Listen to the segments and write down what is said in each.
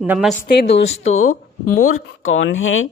नमस्ते दोस्तों, मूर्ख कौन है?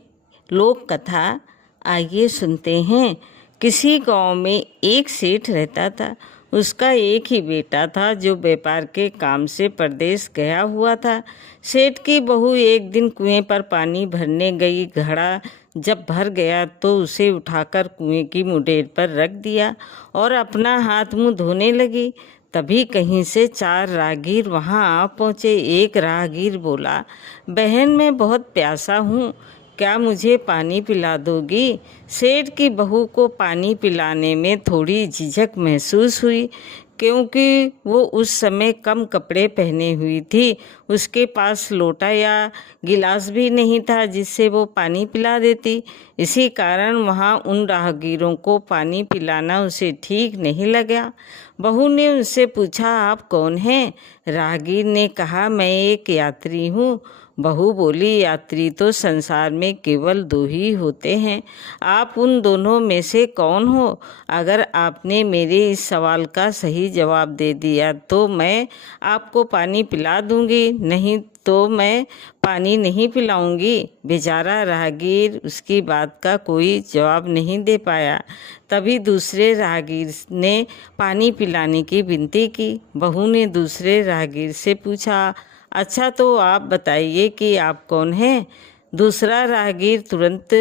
लोक कथा आइए सुनते हैं। किसी गांव में एक सेठ रहता था। उसका एक ही बेटा था जो व्यापार के काम से परदेश गया हुआ था। सेठ की बहू एक दिन कुएं पर पानी भरने गई। घड़ा जब भर गया तो उसे उठाकर कुएं की मुंडेर पर रख दिया और अपना हाथ मुंह धोने लगी। तभी कहीं से 4 राहगीर वहां आ पहुँचे। एक राहगीर बोला, बहन मैं बहुत प्यासा हूँ, क्या मुझे पानी पिला दोगी? सेठ की बहू को पानी पिलाने में थोड़ी झिझक महसूस हुई, क्योंकि वो उस समय कम कपड़े पहने हुई थी। उसके पास लोटा या गिलास भी नहीं था जिससे वो पानी पिला देती। इसी कारण वहाँ उन राहगीरों को पानी पिलाना उसे ठीक नहीं लगा। बहू ने उनसे पूछा, आप कौन हैं? राहगीर ने कहा, मैं एक यात्री हूँ। बहू बोली, यात्री तो संसार में केवल 2 ही होते हैं। आप उन दोनों में से कौन हो? अगर आपने मेरे इस सवाल का सही जवाब दे दिया तो मैं आपको पानी पिला दूंगी, नहीं तो मैं पानी नहीं पिलाऊंगी। बेचारा राहगीर उसकी बात का कोई जवाब नहीं दे पाया। तभी दूसरे राहगीर ने पानी पिलाने की विनती की। बहू ने दूसरे राहगीर से पूछा, अच्छा तो आप बताइए कि आप कौन हैं? दूसरा राहगीर तुरंत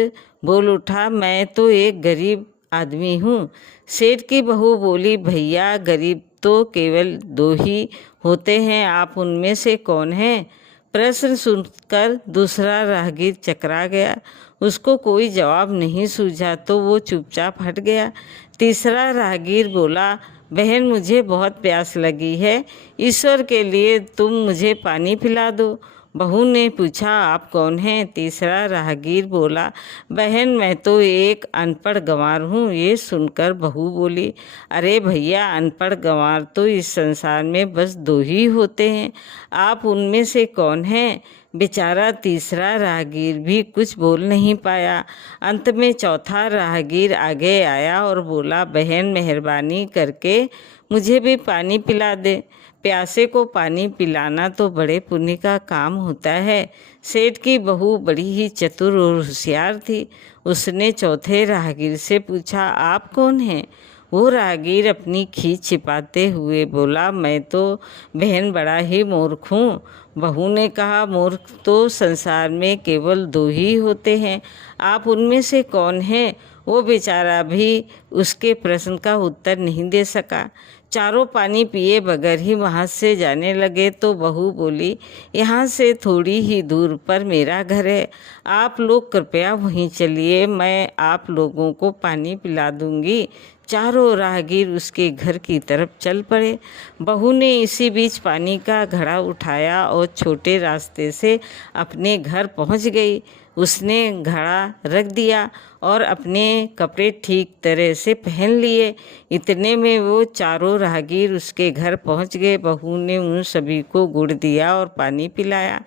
बोल उठा, मैं तो एक गरीब आदमी हूँ। सेठ की बहू बोली, भैया गरीब तो केवल 2 ही होते हैं, आप उनमें से कौन हैं? प्रश्न सुनकर दूसरा राहगीर चकरा गया। उसको कोई जवाब नहीं सूझा तो वो चुपचाप हट गया। तीसरा राहगीर बोला, बहन मुझे बहुत प्यास लगी है, ईश्वर के लिए तुम मुझे पानी पिला दो। बहू ने पूछा, आप कौन हैं? तीसरा राहगीर बोला, बहन मैं तो एक अनपढ़ गंवार हूँ। ये सुनकर बहू बोली, अरे भैया अनपढ़ गंवार तो इस संसार में बस 2 ही होते हैं, आप उनमें से कौन हैं? बेचारा तीसरा राहगीर भी कुछ बोल नहीं पाया। अंत में चौथा राहगीर आगे आया और बोला, बहन मेहरबानी करके मुझे भी पानी पिला दे। प्यासे को पानी पिलाना तो बड़े पुण्य का काम होता है। सेठ की बहू बड़ी ही चतुर और होशियार थी। उसने चौथे राहगीर से पूछा, आप कौन हैं? वो राहगीर अपनी खींच छिपाते हुए बोला, मैं तो बहन बड़ा ही मूर्ख हूँ। बहू ने कहा, मूर्ख तो संसार में केवल 2 ही होते हैं, आप उनमें से कौन हैं? वो बेचारा भी उसके प्रश्न का उत्तर नहीं दे सका। चारों पानी पिए बगैर ही वहाँ से जाने लगे तो बहू बोली, यहाँ से थोड़ी ही दूर पर मेरा घर है, आप लोग कृपया वहीं चलिए, मैं आप लोगों को पानी पिला दूंगी। चारों राहगीर उसके घर की तरफ चल पड़े। बहू ने इसी बीच पानी का घड़ा उठाया और छोटे रास्ते से अपने घर पहुंच गई। उसने घड़ा रख दिया और अपने कपड़े ठीक तरह से पहन लिए। इतने में वो चारों राहगीर उसके घर पहुंच गए। बहू ने उन सभी को गुड़ दिया और पानी पिलाया।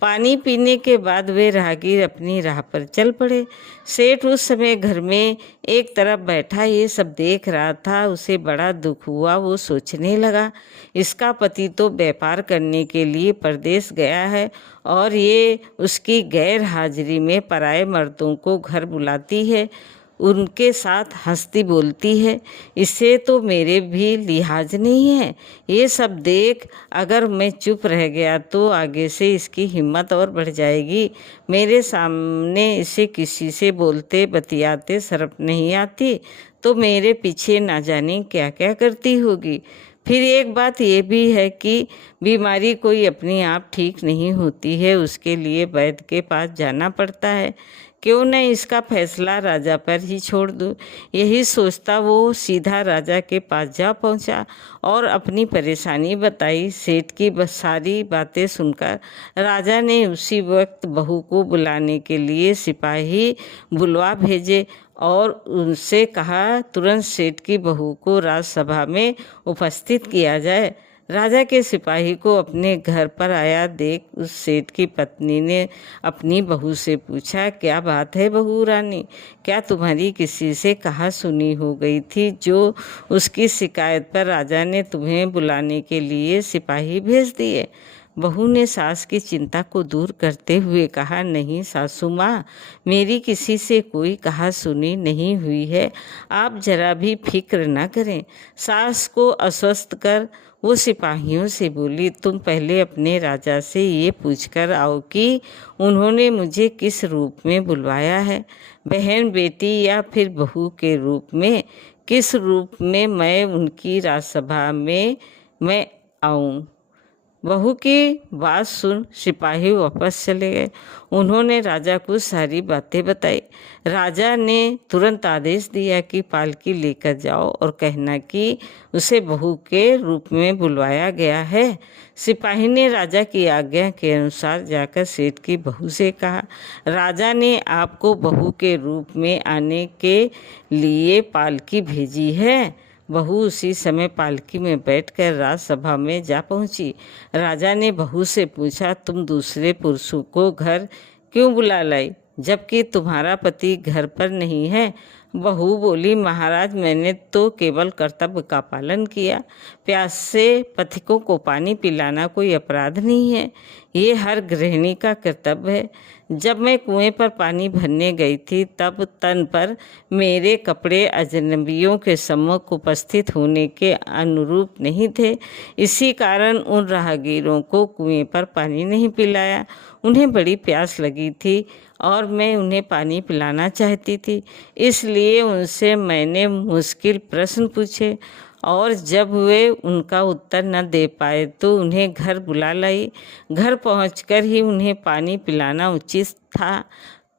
पानी पीने के बाद वे राहगीर अपनी राह पर चल पड़े। सेठ उस समय घर में एक तरफ बैठा ये सब देख रहा था। उसे बड़ा दुख हुआ। वो सोचने लगा, इसका पति तो व्यापार करने के लिए परदेश गया है और ये उसकी गैर हाजिरी में पराये मर्दों को घर बुलाती है, उनके साथ हंसती बोलती है। इससे तो मेरे भी लिहाज नहीं है। ये सब देख अगर मैं चुप रह गया तो आगे से इसकी हिम्मत और बढ़ जाएगी। मेरे सामने इसे किसी से बोलते बतियाते शर्म नहीं आती तो मेरे पीछे ना जाने क्या क्या करती होगी। फिर एक बात ये भी है कि बीमारी कोई अपने आप ठीक नहीं होती है, उसके लिए वैद्य के पास जाना पड़ता है। क्यों न इसका फैसला राजा पर ही छोड़ दूँ। यही सोचता वो सीधा राजा के पास जा पहुंचा और अपनी परेशानी बताई। सेठ की सारी बातें सुनकर राजा ने उसी वक्त बहू को बुलाने के लिए सिपाही बुलवा भेजे और उनसे कहा, तुरंत सेठ की बहू को राजसभा में उपस्थित किया जाए। राजा के सिपाही को अपने घर पर आया देख उस सेठ की पत्नी ने अपनी बहू से पूछा, क्या बात है बहू रानी, क्या तुम्हारी किसी से कहा सुनी हो गई थी जो उसकी शिकायत पर राजा ने तुम्हें बुलाने के लिए सिपाही भेज दिए? बहू ने सास की चिंता को दूर करते हुए कहा, नहीं सासू माँ, मेरी किसी से कोई कहा सुनी नहीं हुई है, आप जरा भी फिक्र न करें। सास को आश्वस्त कर वो सिपाहियों से बोली, तुम पहले अपने राजा से ये पूछकर आओ कि उन्होंने मुझे किस रूप में बुलवाया है, बहन, बेटी या फिर बहू के रूप में, किस रूप में मैं उनकी राजसभा में मैं आऊं। बहू की बात सुन सिपाही वापस चले गए। उन्होंने राजा को सारी बातें बताई। राजा ने तुरंत आदेश दिया कि पालकी लेकर जाओ और कहना कि उसे बहू के रूप में बुलवाया गया है। सिपाही ने राजा की आज्ञा के अनुसार जाकर सेठ की बहू से कहा, राजा ने आपको बहू के रूप में आने के लिए पालकी भेजी है। बहू उसी समय पालकी में बैठकर राजसभा में जा पहुंची। राजा ने बहू से पूछा, तुम दूसरे पुरुषों को घर क्यों बुला लाई, जबकि तुम्हारा पति घर पर नहीं है। बहू बोली, महाराज, मैंने तो केवल कर्तव्य का पालन किया। प्यासे पथिकों को पानी पिलाना कोई अपराध नहीं है, ये हर गृहिणी का कर्तव्य है। जब मैं कुएं पर पानी भरने गई थी तब तन पर मेरे कपड़े अजनबियों के सम्मुख उपस्थित होने के अनुरूप नहीं थे। इसी कारण उन राहगीरों को कुएं पर पानी नहीं पिलाया। उन्हें बड़ी प्यास लगी थी और मैं उन्हें पानी पिलाना चाहती थी, इसलिए उनसे मैंने मुश्किल प्रश्न पूछे और जब वे उनका उत्तर न दे पाए तो उन्हें घर बुला लाई। घर पहुंचकर ही उन्हें पानी पिलाना उचित था।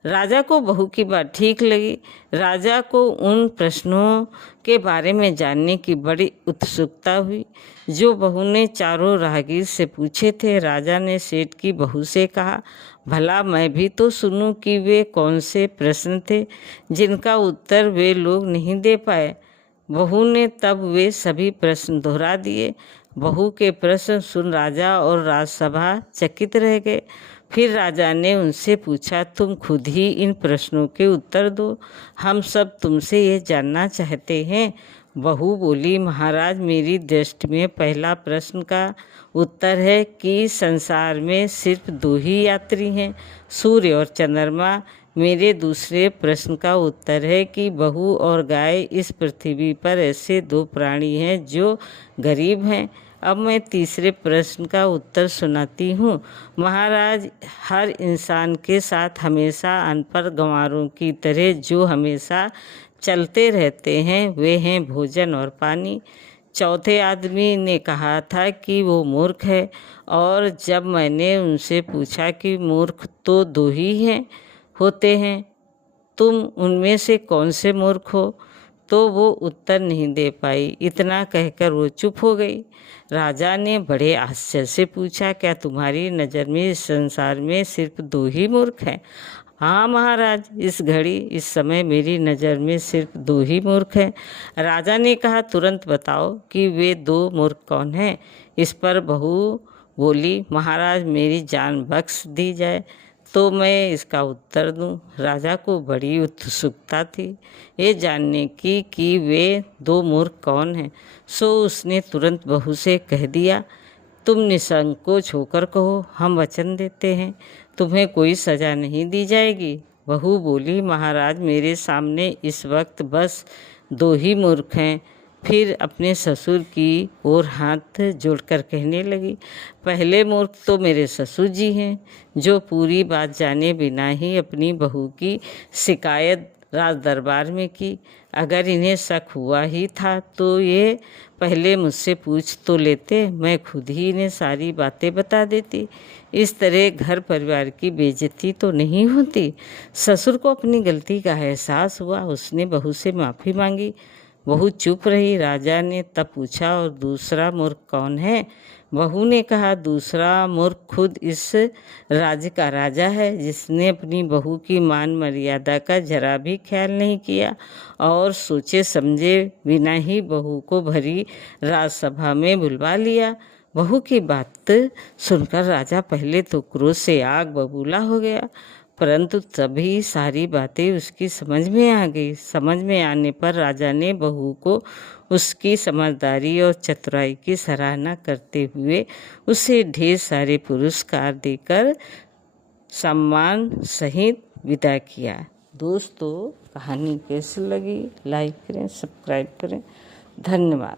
राजा को बहू की बात ठीक लगी। राजा को उन प्रश्नों के बारे में जानने की बड़ी उत्सुकता हुई जो बहू ने चारों राहगीर से पूछे थे। राजा ने सेठ की बहू से कहा, भला मैं भी तो सुनूं कि वे कौन से प्रश्न थे जिनका उत्तर वे लोग नहीं दे पाए। बहू ने तब वे सभी प्रश्न दोहरा दिए। बहू के प्रश्न सुन राजा और राजसभा चकित रह गए। फिर राजा ने उनसे पूछा, तुम खुद ही इन प्रश्नों के उत्तर दो, हम सब तुमसे ये जानना चाहते हैं। बहू बोली, महाराज, मेरी दृष्टि में पहला प्रश्न का उत्तर है कि संसार में सिर्फ दो ही यात्री हैं, सूर्य और चंद्रमा। मेरे दूसरे प्रश्न का उत्तर है कि बहू और गाय इस पृथ्वी पर ऐसे दो प्राणी हैं जो गरीब हैं। अब मैं तीसरे प्रश्न का उत्तर सुनाती हूँ। महाराज, हर इंसान के साथ हमेशा अनपढ़ गंवारों की तरह जो हमेशा चलते रहते हैं वे हैं भोजन और पानी। चौथे आदमी ने कहा था कि वो मूर्ख है, और जब मैंने उनसे पूछा कि मूर्ख तो दो ही हैं होते हैं, तुम उनमें से कौन से मूर्ख हो, तो वो उत्तर नहीं दे पाई। इतना कहकर वो चुप हो गई। राजा ने बड़े आश्चर्य से पूछा, क्या तुम्हारी नज़र में इस संसार में सिर्फ दो ही मूर्ख हैं? हाँ महाराज, इस घड़ी इस समय मेरी नज़र में सिर्फ दो ही मूर्ख हैं। राजा ने कहा, तुरंत बताओ कि वे दो मूर्ख कौन हैं। इस पर बहू बोली, महाराज, मेरी जान बख्श दी जाए तो मैं इसका उत्तर दूं। राजा को बड़ी उत्सुकता थी ये जानने की कि वे दो मूर्ख कौन हैं, सो उसने तुरंत बहू से कह दिया, तुम निसंकोच होकर कहो, हम वचन देते हैं तुम्हें कोई सज़ा नहीं दी जाएगी। बहू बोली, महाराज, मेरे सामने इस वक्त बस दो ही मूर्ख हैं। फिर अपने ससुर की ओर हाथ जोड़कर कहने लगी, पहले मूर्ख तो मेरे ससुर जी हैं, जो पूरी बात जाने बिना ही अपनी बहू की शिकायत राज दरबार में की। अगर इन्हें शक हुआ ही था तो ये पहले मुझसे पूछ तो लेते, मैं खुद ही इन्हें सारी बातें बता देती। इस तरह घर परिवार की बेइज्जती तो नहीं होती। ससुर को अपनी गलती का एहसास हुआ, उसने बहू से माफ़ी मांगी। बहू चुप रही। राजा ने तब पूछा, और दूसरा मूर्ख कौन है? बहू ने कहा, दूसरा मूर्ख खुद इस राज्य का राजा है, जिसने अपनी बहू की मान मर्यादा का जरा भी ख्याल नहीं किया और सोचे समझे बिना ही बहू को भरी राजसभा में बुलवा लिया। बहू की बात सुनकर राजा पहले तो क्रोध से आग बबूला हो गया, परंतु तभी सारी बातें उसकी समझ में आ गई। समझ में आने पर राजा ने बहू को उसकी समझदारी और चतुराई की सराहना करते हुए उसे ढेर सारे पुरस्कार देकर सम्मान सहित विदा किया। दोस्तों, कहानी कैसी लगी? लाइक करें, सब्सक्राइब करें। धन्यवाद।